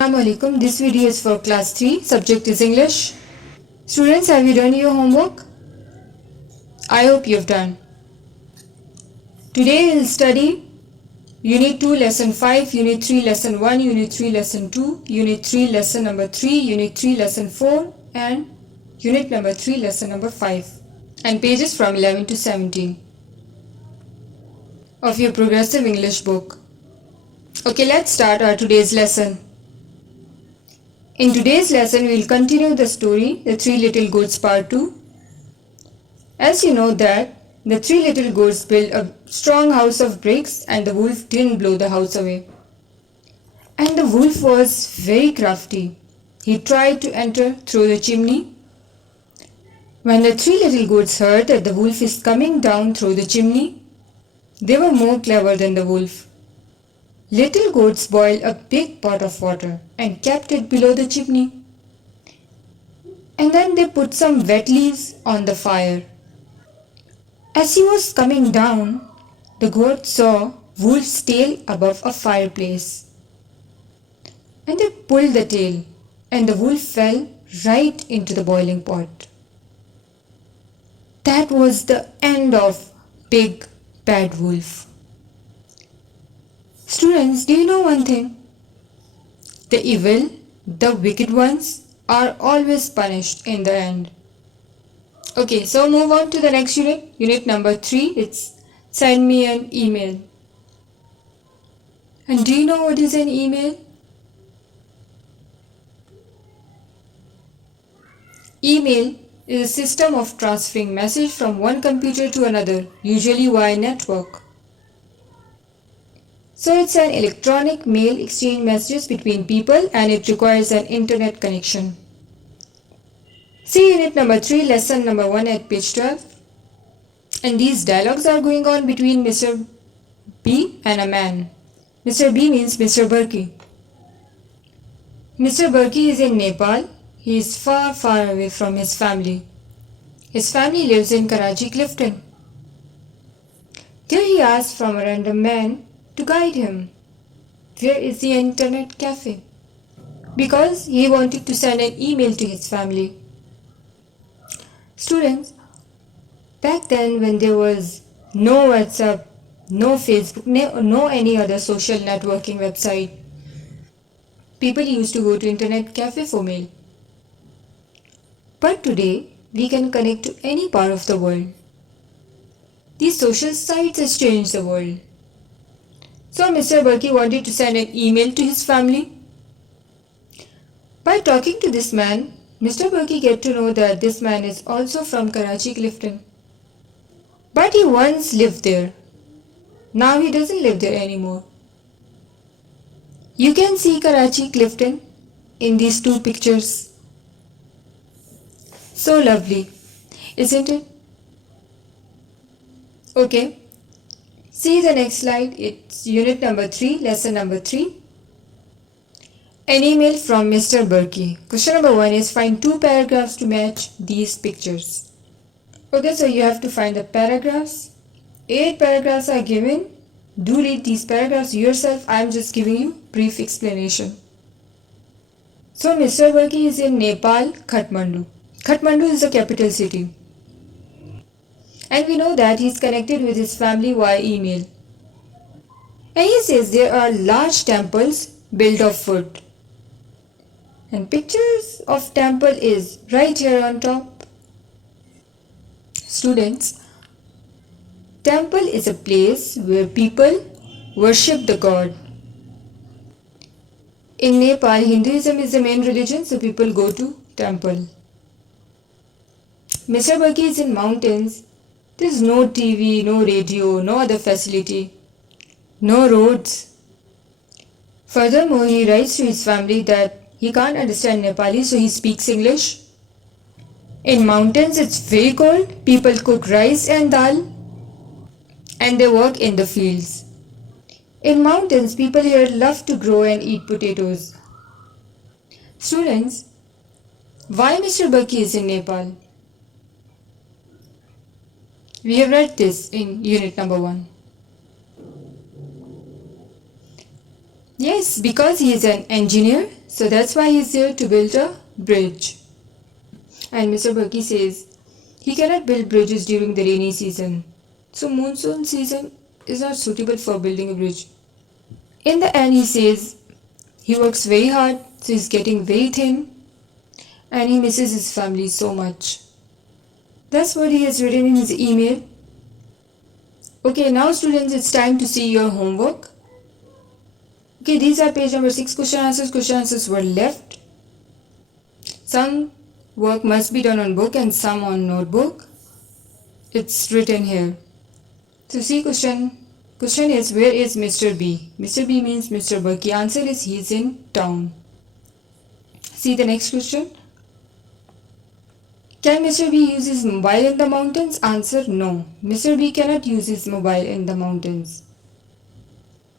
Assalamualaikum. This video is for class 3. Subject is English. Students, have you done your homework? I hope you have done. Today we'll study Unit 2 Lesson 5, Unit 3 Lesson 1, Unit 3 Lesson 2, Unit 3 Lesson number 3, Unit 3 Lesson 4 and Unit number 3 Lesson number 5 and pages from 11 to 17 of your progressive English book. Okay, let's start our today's lesson. In today's lesson, we will continue the story, The Three Little Goats Part 2. As you know that, the three little goats built a strong house of bricks and the wolf didn't blow the house away. And the wolf was very crafty. He tried to enter through the chimney. When the three little goats heard that the wolf is coming down through the chimney, they were more clever than the wolf. Little goats boiled a big pot of water and kept it below the chimney. And then they put some wet leaves on the fire. As he was coming down, the goat saw Wolf's tail above a fireplace. And they pulled the tail, and the wolf fell right into the boiling pot. That was the end of Big Bad Wolf. Students, do you know one thing? The evil, the wicked ones are always punished in the end. Okay, so move on to the next unit. Unit number 3, it's send me an email. And do you know what is an email? Email is a system of transferring message from one computer to another, usually via network. So it's an electronic mail exchange messages between people and it requires an internet connection. See unit number 3, lesson number 1 at page 12. And these dialogues are going on between Mr. B and a man. Mr. B means Mr. Burki. Mr. Burki is in Nepal. He is far, far away from his family. His family lives in Karachi, Clifton. There he asks from a random man to guide him. Where is the internet cafe? Because he wanted to send an email to his family. Students, back then when there was no WhatsApp, no Facebook, no any other social networking website, people used to go to internet cafe for mail. But today, we can connect to any part of the world. These social sites has changed the world. So Mr. Burki wanted to send an email to his family. By talking to this man, Mr. Burki get to know that this man is also from Karachi, Clifton. But he once lived there. Now he doesn't live there anymore. You can see Karachi, Clifton in these two pictures. So lovely, isn't it? Okay. See the next slide, it's unit number 3, lesson number 3. An email from Mr. Burki. Question number 1 is find 2 paragraphs to match these pictures. Okay, so you have to find the paragraphs. 8 paragraphs are given. Do read these paragraphs yourself. I am just giving you brief explanation. So Mr. Burki is in Nepal, Kathmandu. Kathmandu is the capital city. And we know that he is connected with his family via email. And he says there are large temples built of wood. And pictures of temple is right here on top. Students, temple is a place where people worship the god. In Nepal, Hinduism is the main religion, so people go to temple. Mr. Burki is in mountains. There is no TV, no radio, no other facility, no roads. Furthermore, he writes to his family that he can't understand Nepali, so he speaks English. In mountains, it's very cold. People cook rice and dal, and they work in the fields. In mountains, people here love to grow and eat potatoes. Students, why Mr. Burki is in Nepal? We have read this in unit number 1. Yes, because he is an engineer, So that's why he's there to build a bridge. And Mr. Burki says he cannot build bridges during the rainy season. So monsoon season is not suitable for building a bridge. In the end, he says he works very hard, so he's getting very thin and he misses his family so much. That's what he has written in his email. Okay, now students, it's time to see your homework. Okay, these are page number 6 question answers. Question answers were left. Some work must be done on book and some on notebook. It's written here. So see question. Question is, where is Mr. B? Mr. B means Mr. Burki. Answer is, he's in town. See the next question. Can Mr. B use his mobile in the mountains? Answer, no. Mr. B cannot use his mobile in the mountains.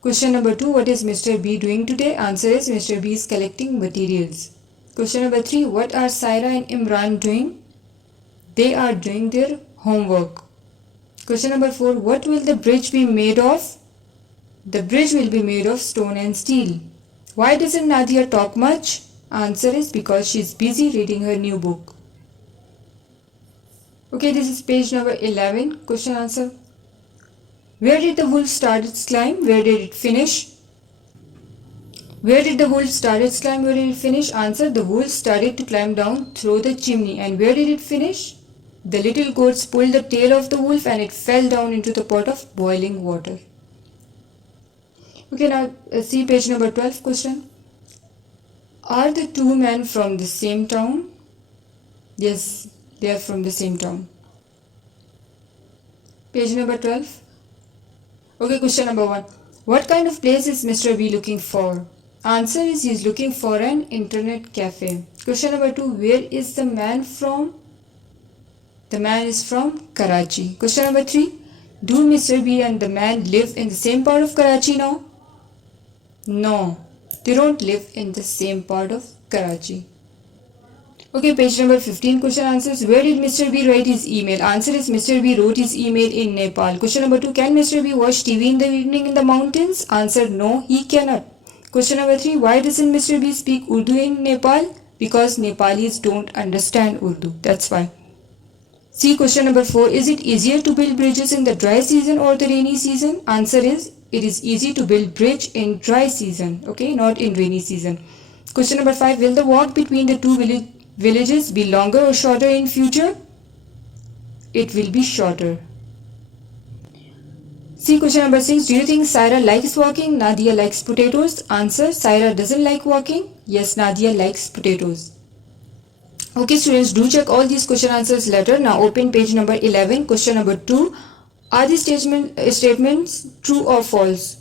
Question number 2. What is Mr. B doing today? Answer is, Mr. B is collecting materials. Question number 3. What are Saira and Imran doing? They are doing their homework. Question number 4. What will the bridge be made of? The bridge will be made of stone and steel. Why doesn't Nadia talk much? Answer is, because she is busy reading her new book. Okay, this is page number 11. Question answer. Where did the wolf start its climb? Where did it finish? Where did the wolf start its climb? Where did it finish? Answer. The wolf started to climb down through the chimney. And where did it finish? The little goats pulled the tail of the wolf and it fell down into the pot of boiling water. Okay, now see page number 12. Question. Are the two men from the same town? Yes, they are from the same town. Page number 12. Okay, question number 1. What kind of place is Mr. B looking for? Answer is, he is looking for an internet cafe. Question number 2. Where is the man from? The man is from Karachi. Question number 3. Do Mr. B and the man live in the same part of Karachi now? No, they don't live in the same part of Karachi. Okay, page number 15. Question answers. Where did Mr. B write his email? Answer is, Mr. B wrote his email in Nepal. Question number 2. Can Mr. B watch TV in the evening in the mountains? Answer, no, he cannot. Question number 3. Why doesn't Mr. B speak Urdu in Nepal? Because Nepalis don't understand Urdu. That's why. See question number 4. Is it easier to build bridges in the dry season or the rainy season? Answer is, it is easy to build bridge in dry season. Okay, not in rainy season. Question number 5. Will the walk between the two villages be longer or shorter in future? It will be shorter. See question number 6. Do you think Saira likes walking? Nadia likes potatoes. Answer. Saira doesn't like walking. Yes, Nadia likes potatoes. Okay students, do check all these question answers later. Now open page number 11. Question number 2. Are these statements true or false?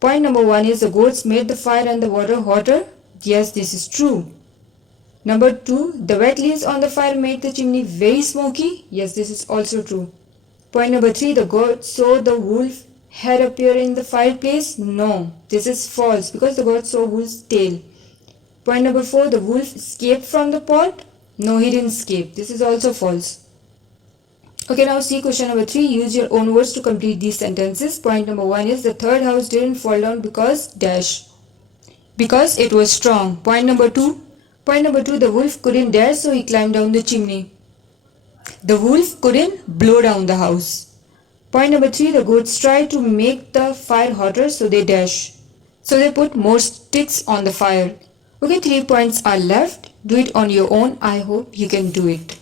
Point number 1 is, the goats made the fire and the water hotter. Yes, this is true. Number 2, the wet leaves on the fire made the chimney very smoky. Yes, this is also true. Point number 3, the goat saw the wolf head appear in the fireplace. No, this is false because the goat saw wolf's tail. Point number 4, the wolf escaped from the pot. No, he didn't escape. This is also false. Okay, now see question number 3. Use your own words to complete these sentences. Point number 1 is, the third house didn't fall down because dash. Because it was strong. Point number 2, the wolf couldn't dare, so he climbed down the chimney. The wolf couldn't blow down the house. Point number 3, the goats tried to make the fire hotter, so they dash. So they put more sticks on the fire. Okay, 3 points are left. Do it on your own. I hope you can do it.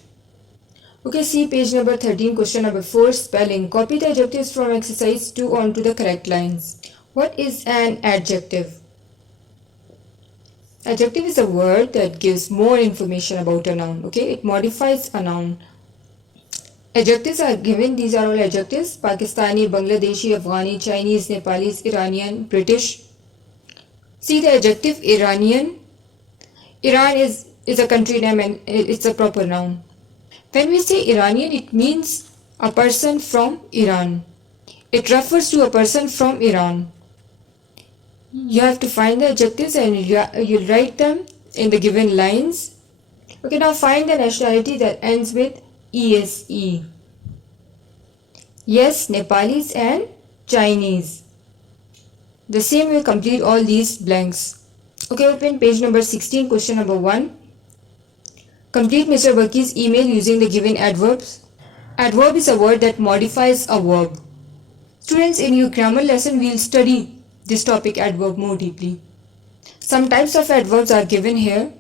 Okay, see page number 13, question number 4, spelling. Copy the adjectives from exercise 2 onto the correct lines. What is an adjective? Adjective is a word that gives more information about a noun. Okay, it modifies a noun. Adjectives are given. These are all adjectives: Pakistani, Bangladeshi, Afghani, Chinese, Nepalese, Iranian, British. See the adjective Iranian. Iran is a country name and it's a proper noun. When we say Iranian, it means a person from Iran. It refers to a person from Iran. You have to find the adjectives and you'll write them in the given lines. Okay, now find the nationality that ends with ESE. Yes, Nepalese and Chinese. The same way complete all these blanks. Okay, open page number 16, question number 1. Complete Mr. Burki's email using the given adverbs. Adverb is a word that modifies a verb. Students, in your grammar lesson, we'll study this topic adverb more deeply. Some types of adverbs are given here.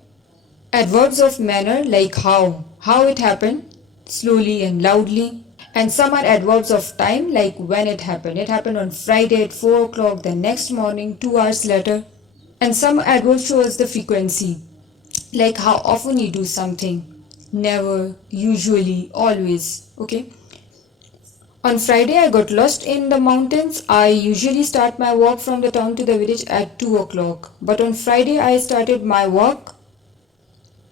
Adverbs of manner like how it happened, slowly and loudly. And some are adverbs of time like when it happened. It happened on Friday at 4 o'clock, the next morning, 2 hours later. And some adverbs show us the frequency, like how often you do something. Never, usually, always. Okay. On Friday, I got lost in the mountains. I usually start my walk from the town to the village at 2 o'clock. But on Friday, I started my walk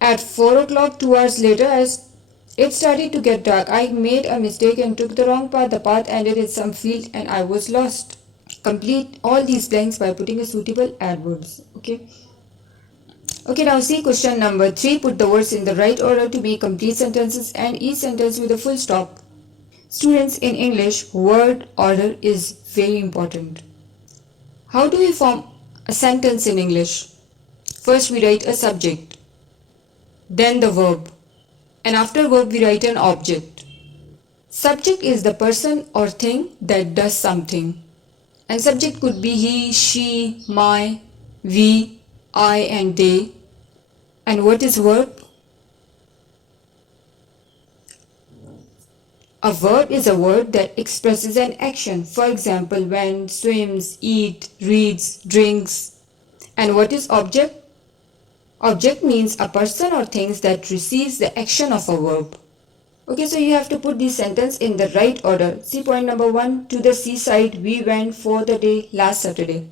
at 4 o'clock. 2 hours later, it started to get dark. I made a mistake and took the wrong path. The path ended in some field and I was lost. Complete all these blanks by putting a suitable adverbs. Okay. Okay, now see question number 3. Put the words in the right order to make complete sentences and each sentence with a full stop. Students, in English, word order is very important. How do we form a sentence in English? First, we write a subject, then the verb, and after verb, we write an object. Subject is the person or thing that does something. And subject could be he, she, my, we, I, and they. And what is verb? A verb is a word that expresses an action. For example, went, swims, eat, reads, drinks. And what is object? Object means a person or things that receives the action of a verb. Okay, so you have to put this sentence in the right order. See point number 1. To the seaside we went for the day last Saturday.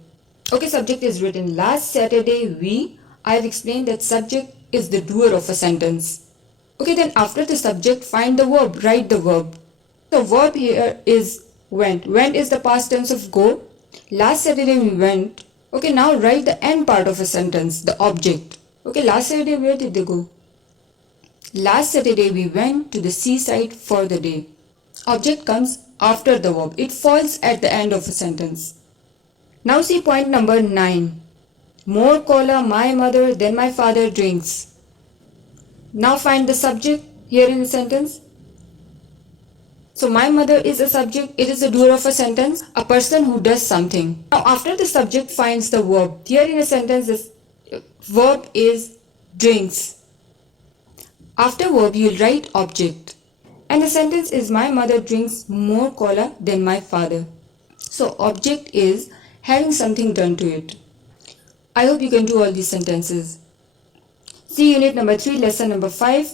Okay, subject is written last Saturday we. I have explained that subject is the doer of a sentence. Okay, then after the subject, find the verb, write the verb. The verb here is went. Went is the past tense of go. Last Saturday we went. Okay, now write the end part of a sentence, the object. Okay, last Saturday where did they go? Last Saturday we went to the seaside for the day. Object comes after the verb. It falls at the end of a sentence. Now see point number 9. More cola my mother than my father drinks. Now find the subject here in the sentence. So my mother is a subject, it is the doer of a sentence, a person who does something. Now after the subject finds the verb. Here in a sentence this verb is drinks. After verb you will write object. And the sentence is my mother drinks more cola than my father. So object is having something done to it. I hope you can do all these sentences. See unit number 3, lesson number 5.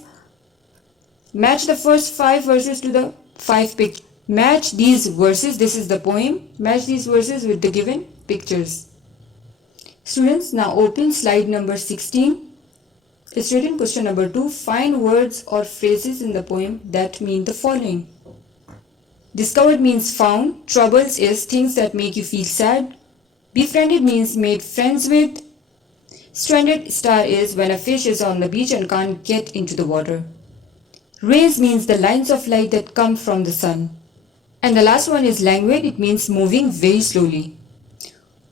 Match the first 5 verses to the 5 pictures. Match these verses, this is the poem. Match these verses with the given pictures. Students, now open slide number 16. It's written question number 2. Find words or phrases in the poem that mean the following. Discovered means found. Troubles is things that make you feel sad. Befriended means made friends with. Stranded star is when a fish is on the beach and can't get into the water. Rays means the lines of light that come from the sun. And the last one is languid. It means moving very slowly.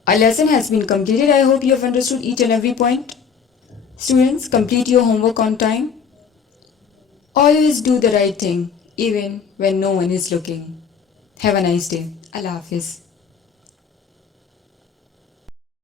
Our lesson has been completed. I hope you have understood each and every point. Students, complete your homework on time. Always do the right thing, even when no one is looking. Have a nice day. Allah Hafiz.